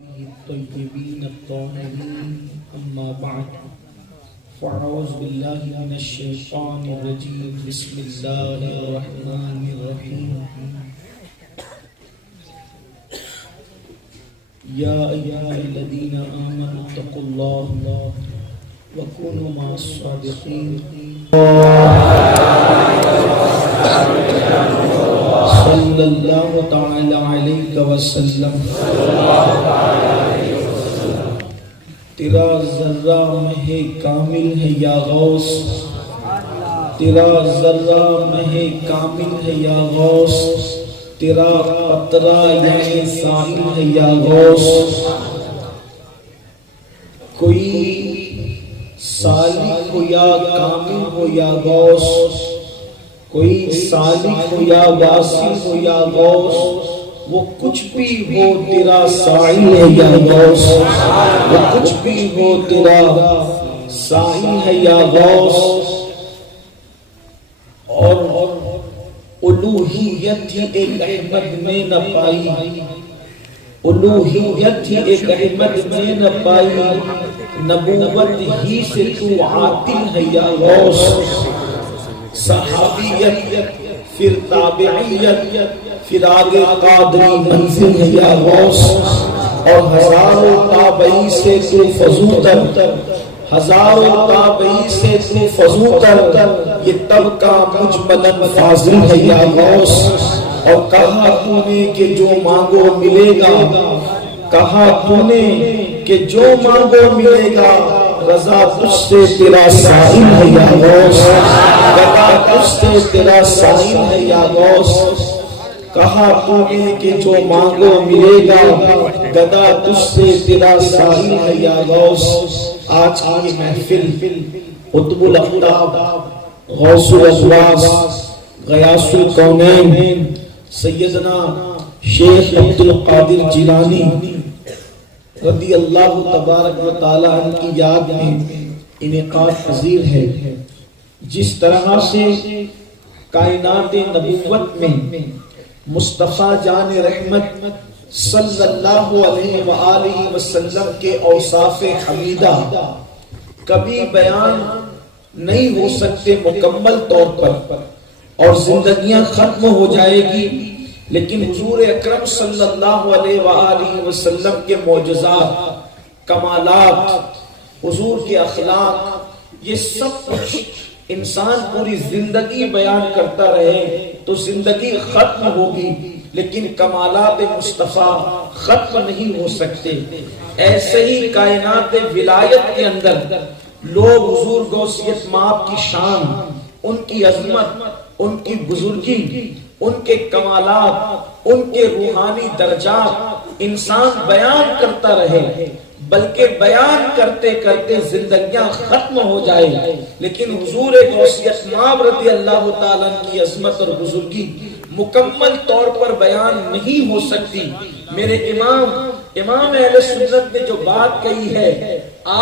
الطيبين الطاهرين أما بعد فأعوذ بالله من الشيطان الرجيم بسم الله الرحمن الرحيم يا أيها الذين آمنوا اتقوا الله وكونوا مع الصادقين صلى الله تعالى عليك وسلم تیرا ذرہ مہ کامل ہے یا غوث، تیرا ذرہ مہ کامل ہے یا غوث، تیرا قطرہ یعنی سائل ہے یا غوث۔ کوئی سالک ہو یا کامل ہو یا غوث، کوئی سالک ہو یا واصل ہو یا غوث، وہ کچھ بھی ہو تیرا سائل ہے یا غوث، وہ کچھ بھی ہو تیرا سائل ہے یا غوث۔ اور الوہیت ہی ایک احمد میں نہ پائی، الوہیت ہی ایک احمد میں نہ پائی، نبوت ہی سے تو عاطل ہے یا غوث۔ صحابیت پھر تابعیت پھر آگے قادری منزل ہے یا غوث، اور ہزاروں تابعی سے تو فضوتر، ہزاروں تابعی سے تو فضوتر، یہ طبقہ مجملاً فاضل ہے یا غوث۔ اور کہا تو نے کہ جو مانگو ملے گا، کہا تو نے کہ جو مانگو ملے گا، رضا تجھ سے تیرا سائل ہے یا غوث، رضا تجھ سے تیرا سائل ہے یا غوث۔ کہا تو نے کہ جو مانگو ملے گا، گدا تجھ سے تیرا سائل ہے یا غوث۔ آج کی محفل قطب الاقطاب، غوث الاغواث، غیاث الکونین سیدنا شیخ عبد القادر جیلانی رضی اللہ تبارک و تعالی عنہ کی یاد میں انعقاد پذیر ہے۔ جس طرح سے کائنات نبوت میں مصطفیٰ جان رحمت صلی اللہ علیہ وآلہ وسلم کے اوصاف حمیدہ کبھی بیان نہیں ہو سکتے مکمل طور پر، اور زندگیاں ختم ہو جائے گی، لیکن حضور اکرم صلی اللہ علیہ وآلہ وسلم کے معجزات، کمالات، حضور کے اخلاق، یہ سب کچھ انسان پوری زندگی بیان کرتا رہے تو زندگی ختم ہوگی، لیکن کمالات مصطفیٰ ختم نہیں ہو سکتے۔ ایسے ہی کائنات ولایت کے اندر لوگ حضور غوثیت مآب کی شان، ان کی عظمت، ان کی بزرگی، ان کے کمالات، ان کے روحانی درجات انسان بیان کرتا رہے، بلکہ بیان کرتے کرتے زندگیاں ختم ہو جائے، لیکن حضور غوثیت مآب رضی اللہ تعالیٰ کی عظمت اور بزرگی مکمل طور پر بیان نہیں ہو سکتی۔ میرے امام اہل سنت نے جو بات کہی ہے،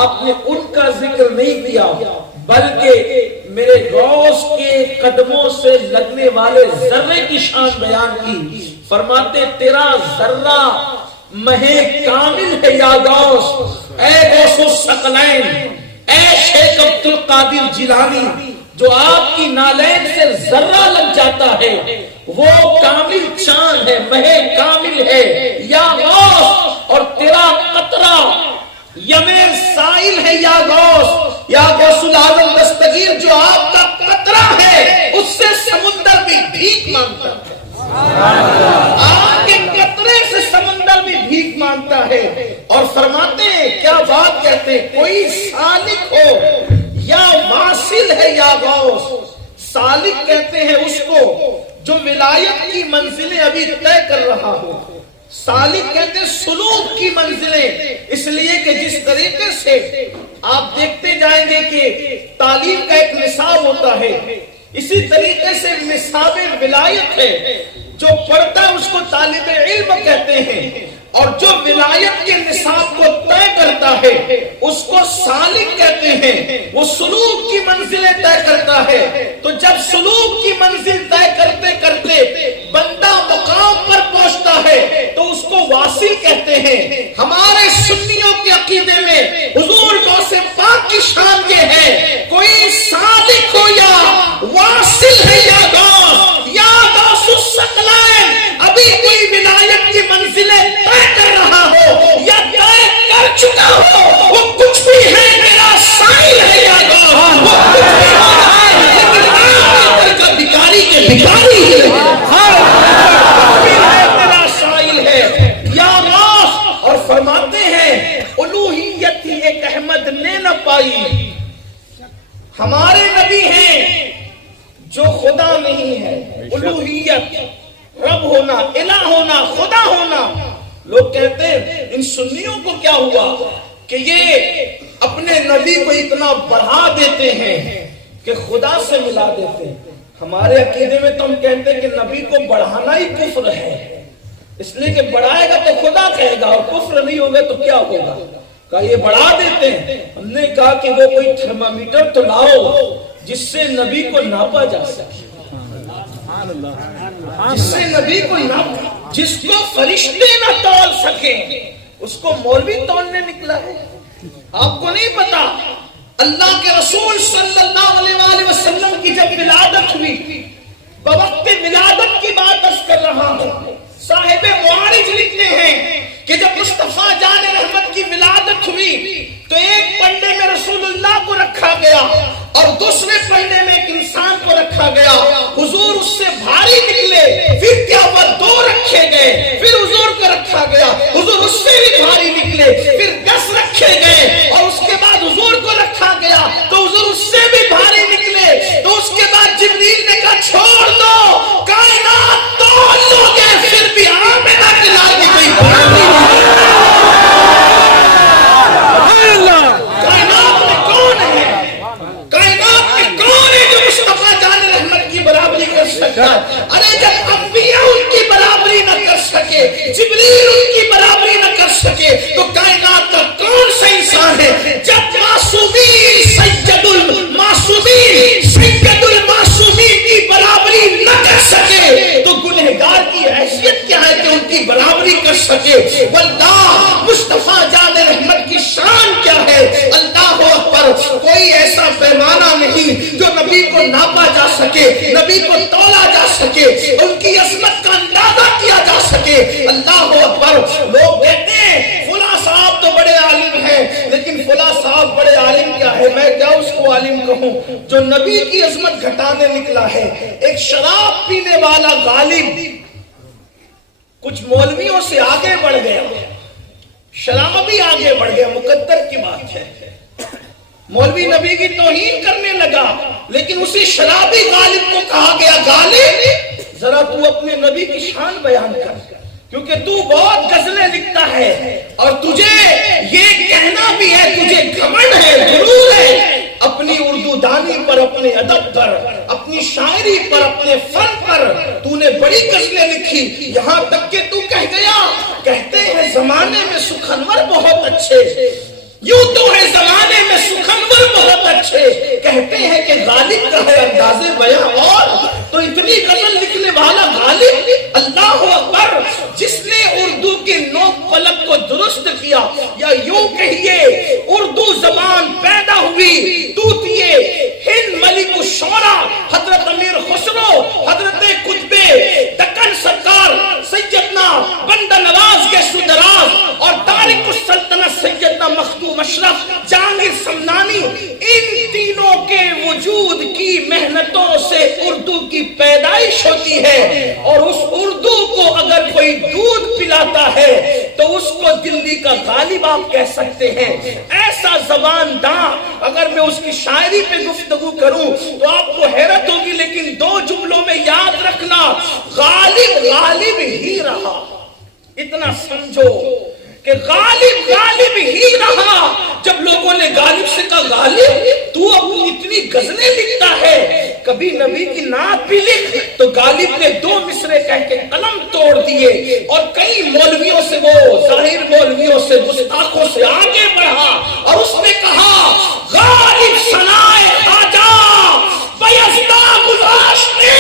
آپ نے ان کا ذکر نہیں کیا، بلکہ میرے غوث کے قدموں سے لگنے والے ذرے کی شان بیان کی۔ فرماتے تیرا ذرہ مہ کامل ہے یا غوث، اے غوث الثقلین، اے شیخ عبد القادر جیلانی، جو آپ کی نالین سے ذرہ لگ جاتا ہے وہ کامل چاند ہے، مہ کامل ہے یا غوث، اور تیرا قطرہ یمیں سائل ہے یا غوث، یا غوث العالم دستگیر، جو آپ کا قطرہ ہے اس سے سمندر بھی بھیک مانگتا ہے، آپ کے قطرے سے سمندر بھی بھیک مانگتا ہے۔ اور فرماتے ہیں، کیا بات کہتے ہیں، کوئی سالک ہو یا واصل ہے یا غوث۔ سالک کہتے ہیں اس کو جو ولایت کی منزلیں ابھی طے کر رہا ہو، سالک کہتے ہیں سلوک کی منزلیں، اس لیے کہ جس طریقے سے آپ دیکھتے جائیں گے کہ تعلیم کا ایک نصاب ہوتا ہے، اسی طریقے سے نصاب ولایت ہے، جو پڑھتا ہے اس کو طالب علم کہتے ہیں، اور جو ولایت کے نصاب کو طے کرتا ہے اس کو سالک کہتے ہیں، وہ سلوک کی منزلیں طے کرتا ہے۔ تو جب سلوک کی منزل طے کرتے کرتے بندہ مقام پر پہنچتا ہے تو اس کو واصل کہتے ہیں۔ ہمارے چکا ہو، وہ کچھ بھی ہے میرا سائل ہے یا غوث، وہ کچھ بھی ہونا ہے لیکن آپ کے در کا بھکاری کے بھکاری ہی ہے، میرا سائل ہے یا غوث۔ اور فرماتے ہیں الوہیت ہی ایک احمد نے نہ پائی، ہمارے نبی ہیں جو خدا نہیں ہے، الوہیت رب ہونا، الہ ہونا، خدا ہونا۔ لوگ کہتے ہیں ان سنیوں کو کیا ہوا کہ یہ اپنے نبی کو اتنا بڑھا دیتے ہیں کہ خدا سے ملا دیتے ہیں۔ ہمارے عقیدے میں تو ہم کہتے ہیں کہ نبی کو بڑھانا ہی کفر ہے، اس لیے کہ بڑھائے گا تو خدا کہے گا، اور کفر نہیں ہوگا تو کیا ہوگا؟ کہا یہ بڑھا دیتے ہیں۔ ہم نے کہا کہ وہ کوئی تھرمامیٹر تو لاؤ جس سے نبی کو ناپا جا سکے، جس سے نبی کو ناپا، جس کو فرشتے نہ تول سکیں اس کو مولوی تولنے نکلا ہے۔ آپ کو نہیں پتا اللہ کے رسول صلی اللہ علیہ وآلہ وسلم کی جب ولادت ہوئی، بوقت ولادت کی بات عرض کر رہا ہوں، صاحب معارج لکھتے ہیں کہ جب مصطفیٰ جان رحمت کی ولادت ہوئی تو ایک پنڈے میں رسول اللہ کو رکھا گیا اور دوسرے پنڈے میں ایک انسان کو رکھا گیا۔ حضور اس سے بھاری نکلے، پھر کیا ہوا؟ دو رکھے گئے، پھر حضور کو رکھا گیا، حضور اس سے بھی بھاری نکلے، پھر 10 رکھے گئے اور اس کے بعد حضور کو رکھا گیا تو حضور اس سے بھی بھاری نکلے۔ تو اس کے بعد جبریل نے کہا چھوڑ دو، کائنات تول لو گے پھر بھی آمنہ کے لال کی کوئی برابری نہیں۔ کائنات میں کون ہے؟ کائنات میں کون ہے جو مصطفیٰ جان رحمت کی برابری کر سکتا ہے؟ ارے جب انبیاء ان کی برابری نہ کر سکے، جبریل ان کی برابری نہ کر سکے تو کائنات کا کون سا انسان ہے؟ جب معصومین سید المعصومین کی برابری نہ کر سکے تو گنہگار کی حیثیت کیا ہے کہ ان کی برابری کر سکے؟ واللہ مصطفیٰ جان رحمت کی شان کیا ہے؟ اللہ اکبر، کوئی ایسا پیمانہ نہیں جو نبی کو ناپا جا سکے، نبی کو تولا جا سکے، ان کی عظمت کا اندازہ کیا جا سکے۔ اللہ اکبر۔ لوگ کہتے ہیں فلاں صاحب تو بڑے عالم ہیں، لیکن فلاں صاحب بڑے عالم کیا ہے؟ میں کیا اس کو عالم کہوں جو نبی کی عظمت گھٹانے نکلا ہے؟ ایک شراب پینے والا غالب کچھ مولویوں سے آگے بڑھ گیا، شرابی آگے بڑھ گیا، مقدر کی بات ہے، مولوی نبی کی توہین کرنے لگا، لیکن اسی شرابی غالب کو کہا گیا غالب ذرا تو اپنے نبی کی شان بیان کر، کیونکہ تو بہت غزلیں لکھتا ہے اور تجھے یہ کہنا بھی ہے، تجھے گھمنڈ ہے، غرور ہے اپنی اردو دانی پر، اپنے ادب پر، اپنی شاعری پر، اپنے فن پر۔ تو نے بڑی غزلیں لکھی، یہاں تک کہ تو کہہ گیا کہتے ہیں زمانے میں سخنور بہت اچھے، یوں تو ہے زمانے میں سخنور بہت اچھے، کہتے ہیں کہ غالب کا ہے انداز بیاں اور تو اتنی غزل لکھنے والا غالب۔ اللہ اکبر، جس نے اردو کی نوک پلک کو درست کیا، یا یوں کہیے اردو زبان پیدا ہوئی توتیے ہند ملک الشعراء حضرت امیر خسرو، حضرت قطب دکن سرکار سیدنا بندہ نواز کے سدراز اور تارک السلطنت سیدنا مخدوم اشرف جہانگیر سمنانی، ان تینوں کے وجود کی محنتوں سے اردو کی پیدائش ہوتی ہے، اور اس اردو کو اگر کوئی دودھ پلاتا ہے تو اس کو دلی کا غالب آپ کہہ سکتے ہیں۔ ایسا زبان داں، اگر میں اس کی شاعری پہ گفتگو کروں تو آپ کو حیرت ہوگی، لیکن 2 جملوں میں یاد رکھنا، غالب غالب ہی رہا، اتنا سمجھو کہ غالب غالب ہی رہا۔ جب لوگوں نے غالب سے کہا غالب تو اپنی اتنی غزلیں لکھتا ہے، کبھی نبی کی نعت بھی لکھ، تو غالب نے 2 مصرے کہہ کے قلم توڑ دیے اور کئی مولویوں سے، وہ ظاہر مولویوں سے، گستاخوں سے آگے بڑھا اور اس نے کہا غالب سنائے خواجہ بیضداد العاشقی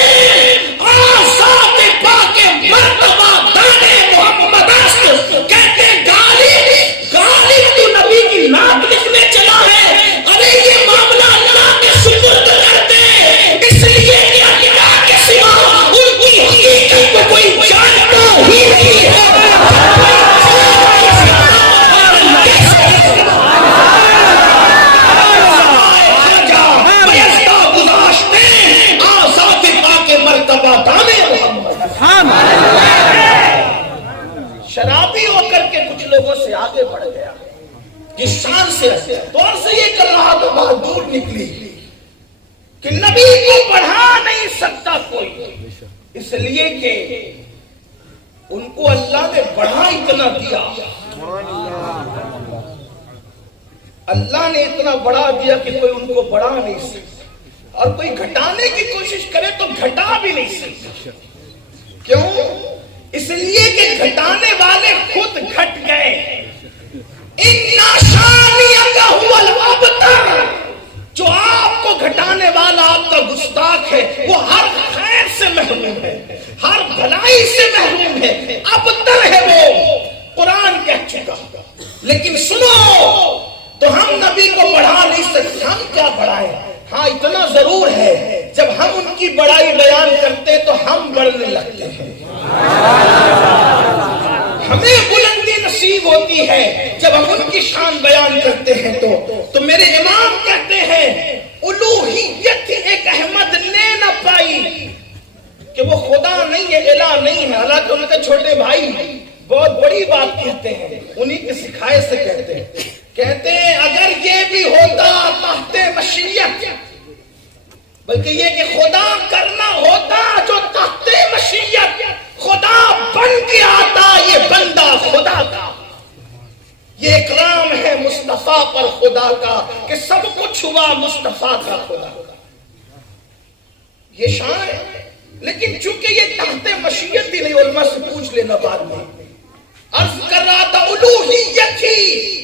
آزاد پاک مرتبہ دانے محمد است، کہتے غالب تو نبی کی نعت لکھنے چلا ہے، ارے یہ معاملہ اللہ کے سپرد کر دے، اس لیے کہ اللہ کے سوا ان کی حقیقت کو کوئی جانتا ہی نہیں ہے۔ سے آگے بڑھ گیا، جس شان سے دور سے یہ کر رہا تو بات دور نکلی کہ نبی کو بڑھا نہیں سکتا کوئی، اس لیے کہ ان کو اللہ نے بڑھا اتنا دیا، اللہ نے اتنا بڑھا دیا کہ کوئی ان کو بڑھا نہیں سکتا، اور کوئی گھٹانے کی کوشش کرے تو گھٹا بھی نہیں سکتا۔ کیوں؟ اس لیے کہ گھٹانے والے خود گھٹ گئے۔ اِنَّ شَانِئَكَ هُوَ الْأَبْتَرُ، جو آپ کو گھٹانے والا آپ کا گستاخ ہے، وہ ہر خیر سے محروم ہے، ہر بھلائی سے محروم ہے، ابتر ہے وہ، قرآن کہہ چکا۔ لیکن سنو، تو ہم نبی کو بڑھا نہیں سکتے، ہم کیا بڑھائیں؟ ہاں اتنا ضرور ہے، جب ہم ان کی بڑائی بیان کرتے تو ہم بڑھنے لگتے ہیں، ہمیں بلندی نصیب ہوتی ہے جب ہم ان کی شان بیان کرتے ہیں تو میرے امام کہتے ہیں الوہیت ایک احمد نے نہ پائی، کہ وہ خدا نہیں ہے، الہ نہیں ہے، حالانکہ ان کے چھوٹے بھائی بہت بڑی بات کہتے ہیں، انہی کے سکھائے سے کہتے ہیں اگر یہ بھی ہوتا تحت مشیت، بلکہ یہ کہ خدا کرنا ہوتا جو تحت مشیت، خدا بن کے آتا یہ بندہ خدا کا، یہ اکرام ہے مصطفیٰ پر خدا کا کہ سب کچھ ہوا مصطفیٰ کا خدا کا، یہ شان ہے۔ لیکن چونکہ یہ تحت مشیت ہی نہیں، علماء سے پوچھ لینا بعد میں، عرض کر رہا تھا الوہیت ہی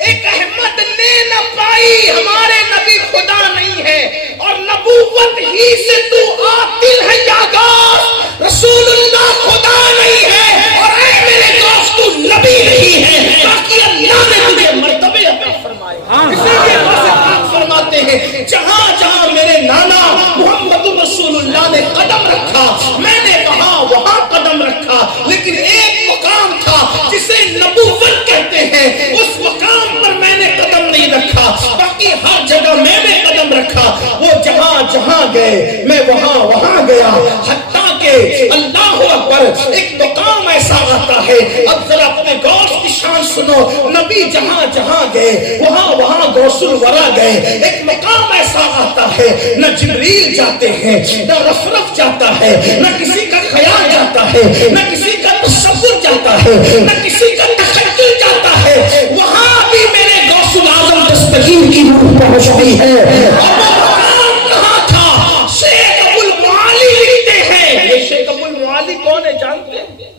ایک احمد نے نہ پائی، ہمارے نبی خدا نہیں ہے، اور نبوت ہی سے تو عاطل ہے یا غوث، رسول اللہ خدا نہیں ہے، اور اے میرے دوست تو نبی نہیں ہے، باقی اللہ نے تجھے مرتبے عطا فرمائے۔ اسی لیے بات فرماتے ہیں جہاں جہاں میرے نانا محمد رسول اللہ نے قدم رکھا میں نے وہاں قدم رکھا، لیکن ایک مقام تھا جسے نبوت کہتے ہیں، اس مقام پر میں نے قدم نہیں رکھا، باقی ہر جگہ میں نے قدم رکھا، وہ جہاں جہاں گئے میں وہاں گیا، حتیٰ کہ اللہ اکبر ایک مقام ایسا آتا ہے، اب ذرا اپنے غوث کی شان سنو، نبی جہاں جہاں گئے وہاں غوث الورا گئے، ایک مقام ایسا آتا ہے نہ جبریل جاتے ہیں، نہ رفرف جاتا ہے، نہ کسی کا خیال جاتا ہے، نہ کسی کا تصور جاتا ہے، نہ کسی کا تخیل جاتا ہے، وہاں بھی میرے غوث العظم دستگیر کی روح پہنچتی ہے۔ اور وہ مقام کہاں تھا؟ شیخ ابو المعالی لکھتے ہیں، یہ شیخ ابو المعالی کون ہے جانتے ہیں؟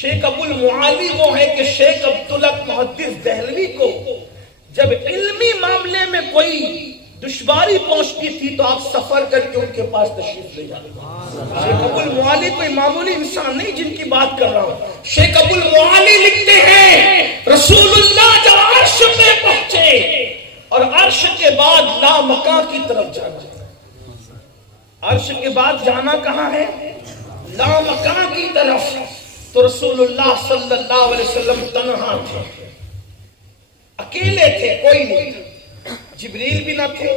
شیخ ابو المعالی وہ ہے کہ شیخ عبدالحق محدث دہلوی کو جب علمی معاملے میں کوئی دشواری پہنچتی تھی تو آپ سفر کر کے ان کے پاس تشریف لے جاتے۔ شیخ ابو المعالی کوئی معمولی انسان نہیں جن کی بات کر رہا ہوں، شیخ ابو المعالی لکھتے ہیں رسول اللہ جب عرش پہ پہنچے اور عرش کے بعد لامکان کی طرف جانا، عرش کے بعد جانا کہاں ہے؟ لامکان کی طرف، تو رسول اللہ صلی اللہ علیہ وسلم تنہا تھے، اکیلے تھے، کوئی نہیں تھا، جبریل بھی نہ تھے۔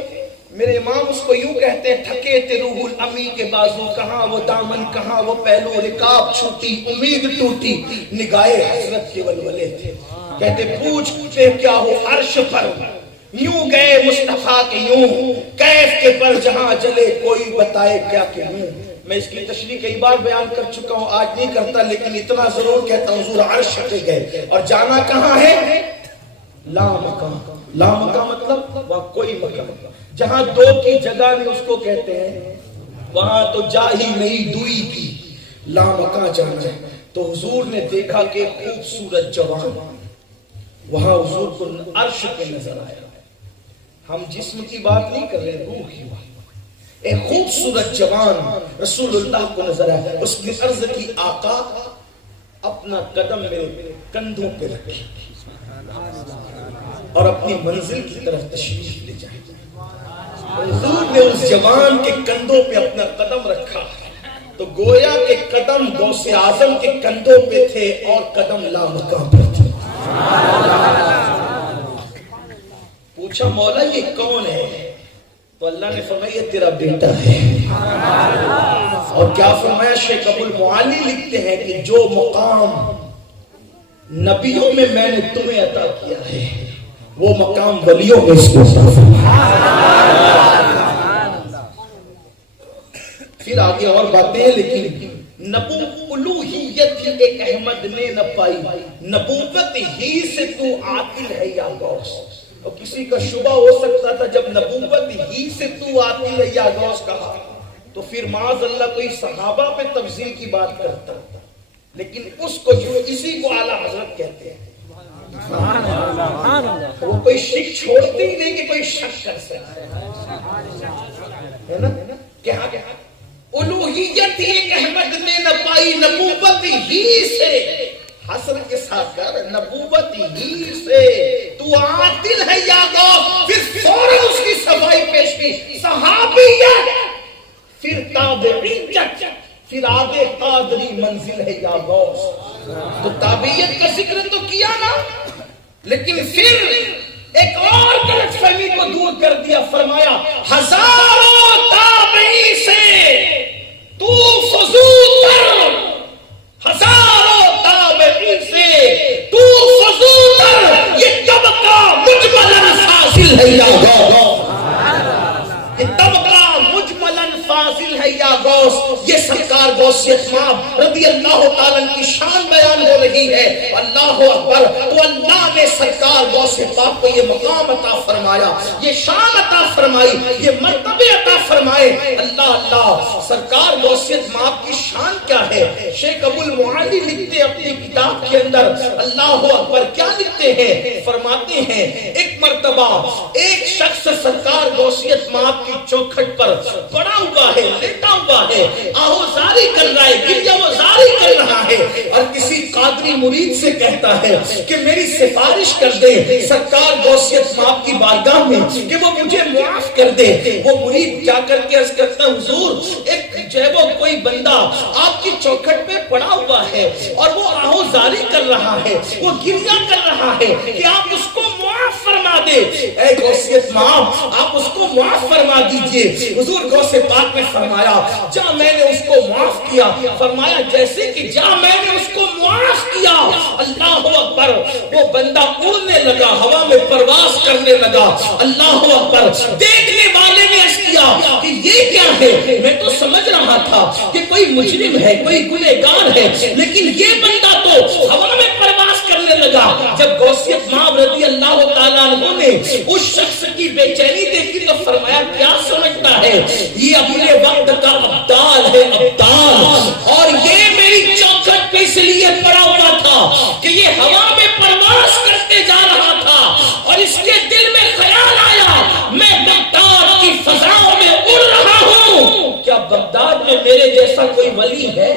میرے امام اس کو یوں کہتے ہیں تھکے تھے روح الامی کے بازو، کہاں وہ دامن کہاں وہ پہلو، رکاب چھوٹی امید ٹوٹی، نگاہ حسرت کے ولولے تھے، کہتے پوچھتے کیا ہو عرش پر، یوں گئے مصطفیٰ کے یوں، کیف کے پر جہاں جلے کوئی بتائے کیا کہ ہوں۔ میں اس کی تشریح کئی بار بیان کر چکا ہوں، آج نہیں کرتا، لیکن اتنا ضرور کہتا ہوں حضور عرش پہ گئے، اور جانا کہاں ہے؟ لامکان۔ لامکان مطلب وہاں کوئی مکان، جہاں دو کی جگہ نہیں اس کو کہتے ہیں وہاں تو جا ہی نہیں دوئی کی، لامکان جانا ہے۔ تو حضور نے دیکھا کہ خوبصورت جوان وہاں حضور کو عرش پہ نظر آیا، ہم جسم کی بات نہیں کر رہے، روح کی بات، ایک خوبصورت جوان رسول اللہ کو نظر آیا، اس کی عرض کی آقا اپنا قدم میرے کندھوں پہ رکھے اور اپنی منزل کی طرف تشریف لے جائے۔ حضور نے اس جوان کے کندھوں پہ اپنا قدم رکھا تو گویا کہ قدم غوث اعظم کے کندھوں پہ تھے اور قدم لامکان پر تھے۔ پوچھا مولا یہ کون ہے؟ تو اللہ نے فرمایا یہ تیرا بیٹا ہے۔ اور کیا فرمایا؟ شیخ ابو المعالی لکھتے ہیں کہ جو مقام نبیوں میں میں نے تمہیں عطا کیا ہے، وہ مقام ولیوں میں اس کو عطا فرمایا۔ پھر آگے اور باتیں ہیں، لیکن الوہیت ہی ایک احمد نے نہ پائی، نبوت ہی سے تو عاقل ہے یا غوث۔ اور کسی کا شبہ ہو سکتا تھا جب نبوت ہی سے تو عاقل ہے یا غوث کہا تو پھر معاذ اللہ کوئی صحابہ پہ تفضیل کی بات کرتا، لیکن اس کو جو اسی کو اعلیٰ حضرت کہتے ہیں، وہ کوئی شک چھوڑتے ہی نہیں کہ کوئی شک کر سکتا ہے نا۔ کہا گیا الوہیت ہی ایک احمد نے نہ پائی، نبوت ہی سے، حسن کے ساتھ کر، نبوت ہی سے تو عاقل ہے یا غوث۔ پھر فوراً اس کی صفائی پیش کی، صحابیت، پھر تابعیت، پھر آگے قادری منزل ہے یا غوث۔ تو تابعیت کا ذکر تو کیا نا، لیکن پھر ایک اور غلط فہمی کو دور کر دیا، فرمایا ہزاروں تابعی سے تو فضول، ہزاروں تابعی سے تو فضول، یہ طبقہ مجملاً فاضل ہے یا غوث، یہ طبقہ مجملاً فاضل ہے یا غوث۔ یہ سرکار غوثیت مآب رضی اللہ تعالیٰ کی شان بیان ہو رہی ہے، اللہ اکبر۔ تو اللہ نے سرکار غوثیت مآب کو یہ مقام عطا فرمایا، یہ شان عطا فرمائی، یہ مرتبے عطا فرمائے۔ اللہ اللہ، سرکار غوثیت مآب کی شان کیا ہے؟ شیخ ابو المعالی لکھتے اپنی کتاب کے اندر، اللہ اکبر، کیا لکھتے ہیں؟ فرماتے ہیں ایک مرتبہ ایک شخص سرکار غوثیت مآب کی چوکھٹ پر پڑا ہوا ہے، لیٹا ہوا ہے، آہوزاری کر رہا ہے، گریہوزاری کر رہا ہے، اور کسی قادری مرید سے کہتا ہے کہ میری سفارش کر دے سرکار غوثیت مآب کی بارگاہ میں کہ وہ مجھے معاف کر دے۔ وہ مرید کیا کر کے عرض کرتا ہے، حضور ایک جو ہے وہ کوئی بندہ آپ کی چوکھٹ پہ پڑا ہوا ہے اور وہ آہوزاری کر رہا ہے، وہ گریہ کر رہا ہے کہ آپ اس کو معاف فرما دے۔ اے غوثیت مآب، آپ اس کو معاف فرما دیجئے۔ حضور غوث پاک نے فرمایا جا میں نے اس کو معاف کیا۔ فرمایا جیسے کہ جا میں نے اس کو معاف کیا، اللہ اکبر، وہ بندہ اڑنے لگا، ہوا میں پرواز کرنے لگا۔ اللہ اکبر، دیکھنے والے نے عرض کیا کہ یہ کیا ہے؟ میں تو سمجھ رہا تھا کہ کوئی مجرم ہے، کوئی گنہگار ہے، لیکن یہ بندہ تو ہوا میں پرواز کرنے لگا۔ جب غوثیت مآب رضی اللہ تعالیٰ عنہ نے اس شخص کی بے چینی دیکھی تو فرمایا کیا سمجھتا ہے؟ یہ اپنے وقت کا ابدال ہے، ابدال، اور یہ میری چوکھٹ پہ اس لیے پڑا ہوا تھا کہ یہ ہوا میں پرواز کرتے جا رہا تھا اور اس کے دل میں خیال آیا میں بغداد کی فضاؤں میں اڑ رہا ہوں، کیا بغداد میں میرے جیسا کوئی ولی ہے؟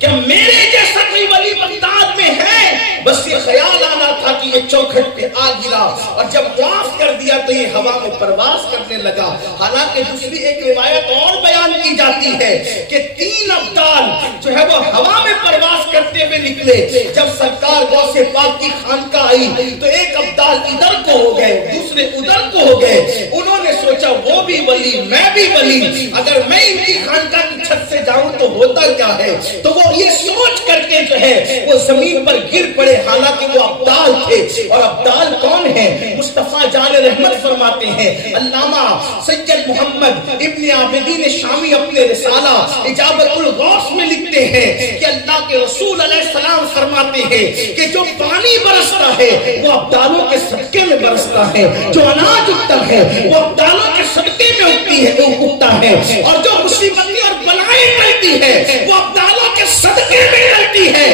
کیا میرے جیسا کوئی ولی بغداد میں ہے؟ بس یہ خیال آنا تھا کہ یہ چوکھٹ پہ آ گرا، اور جب معاف کر دیا تو یہ ہوا میں پرواز کرنے لگا۔ حالانکہ دوسری ایک روایت اور بیان کی جاتی ہے کہ 3 ابدال جو ہے وہ ہوا میں پرواز کرتے ہوئے نکلے۔ جب سرکار غوث پاک کی خانقاہ آئی تو ایک ابدال ادھر کو ہو گئے، دوسرے ادھر کو ہو گئے۔ انہوں نے سوچا وہ بھی ولی، میں بھی ولی، اگر میں ان کی خانقاہ کی چھت سے جاؤں تو ہوتا کیا ہے؟ تو وہ یہ سوچ کر کے جو ہے وہ زمین پر گر پڑے، حالانکہ وہ ابدال تھے۔ اور ابدال کون ہیں؟ مصطفیٰ جان رحمت فرماتے ہیں، علامہ سید محمد ابن عابدین شامی اپنے رسالہ اجابت الغوث میں لکھتے ہیں کہ اللہ کے رسول علیہ السلام فرماتے ہیں کہ جو پانی برستا ہے وہ ابدالوں کے صدقے میں برستا ہے، جو اناج اگتا ہے وہ ابدالوں کے صدقے میں اگتا ہے، اور جو مصیبتیں اور بلائیں ملتی ہے وہ ابدالوں کے صدقے میں ملتی ہے۔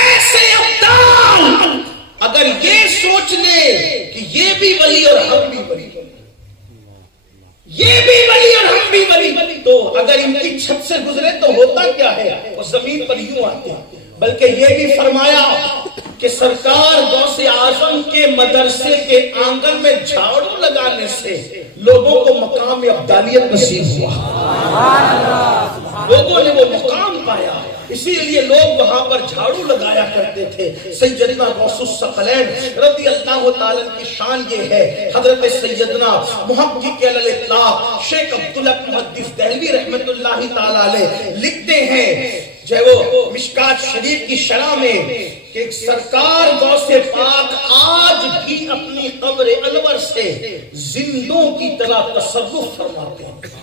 ایسے ابدال اگر یہ سوچ لے کہ یہ بھی ولی اور ہم بھی ولی، یہ بھی ولی اور ہم بھی ولی، تو اگر ان کی چھت سے گزرے تو ہوتا کیا ہے؟ وہ زمین پر یوں آتے ہیں۔ بلکہ یہ بھی فرمایا کہ سرکار غوث اعظم کے مدرسے کے آنگن میں جھاڑو لگانے سے لوگوں کو مقام ابدالیت نصیب ہوا، لوگوں نے وہ مقام پایا، اسی لیے لوگ وہاں پر جھاڑو لگایا کرتے تھے۔ سیدنا غوث الثقلین رضی اللہ تعالیٰ کی شان یہ ہے، حضرت سیدنا محقق علی الاطلاق شیخ عبداللہ محدث دہلوی رحمت اللہ تعالیٰ علیہ لکھتے ہیں جو ہے وہ مشکات شریف کی شرح میں کہ سرکار غوث پاک آج بھی اپنی قبر انور سے زندوں کی طرح تصرف فرماتے ہیں.